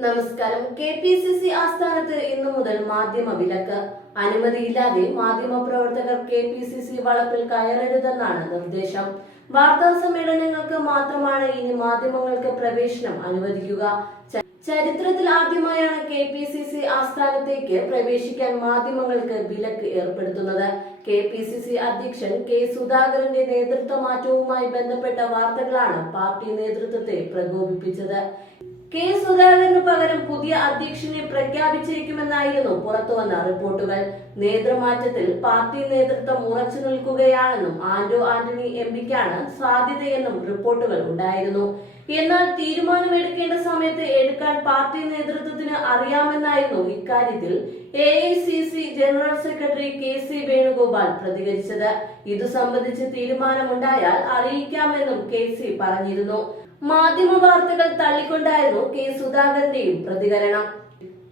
നമസ്കാരം. KPCC ആസ്ഥാനത്ത് ഇന്നു മുതൽ മാധ്യമ വിലക്ക്. അനുമതിയില്ലാതെ മാധ്യമപ്രവർത്തകർ KPCC വളപ്പിൽ കയറരുതെന്നാണ് നിർദ്ദേശം. വാർത്താ സമ്മേളനങ്ങൾക്ക് മാത്രമാണ് ഇനി മാധ്യമങ്ങൾക്ക് പ്രവേശനം അനുവദിക്കുക. ചരിത്രത്തിൽ ആദ്യമായാണ് KPCC ആസ്ഥാനത്തേക്ക് പ്രവേശിക്കാൻ മാധ്യമങ്ങൾക്ക് വിലക്ക് ഏർപ്പെടുത്തുന്നത്. KPCC അധ്യക്ഷൻ K സുധാകരന്റെ നേതൃത്വ മാറ്റവുമായി ബന്ധപ്പെട്ട വാർത്തകളാണ് പാർട്ടി നേതൃത്വത്തെ പ്രകോപിപ്പിച്ചത്. K സുധാകരന് പകരം പുതിയ അധ്യക്ഷനെ പ്രഖ്യാപിച്ചേക്കുമെന്നായിരുന്നു പുറത്തുവന്ന റിപ്പോർട്ടുകൾ. നേതൃമാറ്റത്തിൽ പാർട്ടി നേതൃത്വം ഉറച്ചു നിൽക്കുകയാണെന്നും ആന്റോ ആന്റണി MPക്കാണ് സാധ്യതയെന്നും റിപ്പോർട്ടുകൾ ഉണ്ടായിരുന്നു. എന്നാൽ തീരുമാനമെടുക്കേണ്ട സമയത്ത് എടുക്കാൻ പാർട്ടി നേതൃത്വത്തിന് അറിയാമെന്നായിരുന്നു ഇക്കാര്യത്തിൽ AICC general secretary KC Venugopal പ്രതികരിച്ചത്. ഇതു സംബന്ധിച്ച് തീരുമാനമുണ്ടായാൽ അറിയിക്കാമെന്നും KC പറഞ്ഞിരുന്നു. മാധ്യമ വാർത്തകൾ തള്ളിക്കൊണ്ടായിരുന്നു K സുധാകരന്റെയും പ്രതികരണം.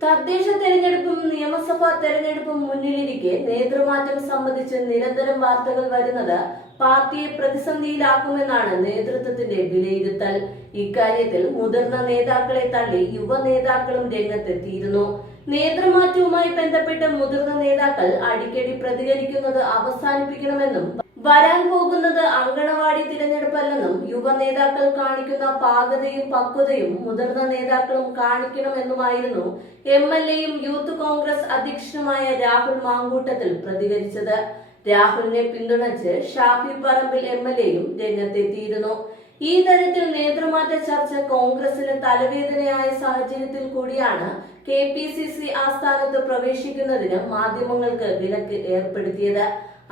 തദ്ദേശ തെരഞ്ഞെടുപ്പും നിയമസഭാ തെരഞ്ഞെടുപ്പും മുന്നിലിരിക്കെ നേതൃമാറ്റം സംബന്ധിച്ച് നിരന്തരം വാർത്തകൾ വരുന്നത് പാർട്ടിയെ പ്രതിസന്ധിയിലാക്കുമെന്നാണ് നേതൃത്വത്തിന്റെ വിലയിരുത്തൽ. ഇക്കാര്യത്തിൽ മുതിർന്ന നേതാക്കളെ തള്ളി യുവ നേതാക്കളും രംഗത്തെത്തിയിരുന്നു. നേതൃമാറ്റവുമായി ബന്ധപ്പെട്ട് മുതിർന്ന നേതാക്കൾ അടിക്കടി പ്രതികരിക്കുന്നത് അവസാനിപ്പിക്കണമെന്നും വരാൻ പോകുന്നത് അങ്കണവാടി തിരഞ്ഞെടുപ്പല്ലെന്നും യുവ നേതാക്കൾ കാണിക്കുന്ന പാകതയും പക്വതയും മുതിർന്ന നേതാക്കളും കാണിക്കണമെന്നുമായിരുന്നു MLAയും യൂത്ത് കോൺഗ്രസ് അധ്യക്ഷനുമായ രാഹുൽ മാങ്കൂട്ടത്തിൽ പ്രതികരിച്ചത്. രാഹുലിനെ പിന്തുണച്ച് ഷാഫി പറമ്പിൽ MLAയും രംഗത്തെത്തിയിരുന്നു. ഈ തരത്തിൽ നേതൃമാറ്റ ചർച്ച കോൺഗ്രസിന് തലവേദനയായ സാഹചര്യത്തിൽ കൂടിയാണ് KPCC ആസ്ഥാനത്ത് പ്രവേശിക്കുന്നതിന് മാധ്യമങ്ങൾക്ക് വിലക്ക് ഏർപ്പെടുത്തിയത്.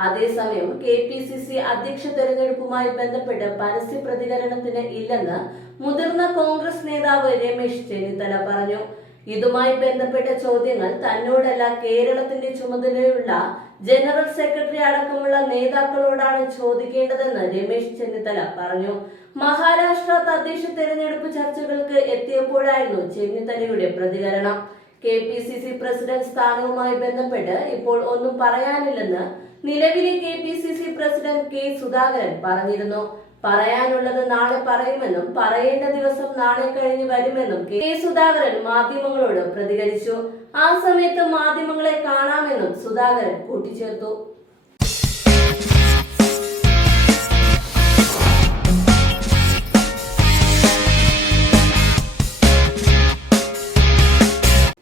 അതേസമയം KPCC അധ്യക്ഷ തെരഞ്ഞെടുപ്പുമായി ബന്ധപ്പെട്ട് പരസ്യ പ്രതികരണത്തിന് ഇല്ലെന്ന് മുതിർന്ന കോൺഗ്രസ് നേതാവ് രമേശ് ചെന്നിത്തല പറഞ്ഞു. ഇതുമായി ബന്ധപ്പെട്ട ചോദ്യങ്ങൾ തന്നോടല്ല കേരളത്തിന്റെ ചുമതലയുള്ള ജനറൽ സെക്രട്ടറി അടക്കമുള്ള നേതാക്കളോടാണ് ചോദിക്കേണ്ടതെന്ന് രമേശ് ചെന്നിത്തല പറഞ്ഞു. മഹാരാഷ്ട്ര തദ്ദേശ തെരഞ്ഞെടുപ്പ് ചർച്ചകൾക്ക് എത്തിയപ്പോഴായിരുന്നു ചെന്നിത്തലയുടെ പ്രതികരണം. KPCC പ്രസിഡന്റ് സ്ഥാനവുമായി ബന്ധപ്പെട്ട് ഇപ്പോൾ ഒന്നും പറയാനില്ലെന്ന് നിലവിലെ KPCC പ്രസിഡന്റ് K സുധാകരൻ പറഞ്ഞിരുന്നു. പറയാനുള്ളത് നാളെ പറയുമെന്നും പറയേണ്ട ദിവസം നാളെ കഴിഞ്ഞ് വരുമെന്നും K സുധാകരൻ മാധ്യമങ്ങളോട് പ്രതികരിച്ചു. ആ സമയത്ത് മാധ്യമങ്ങളെ കാണാമെന്നും സുധാകരൻ കൂട്ടിച്ചേർത്തു.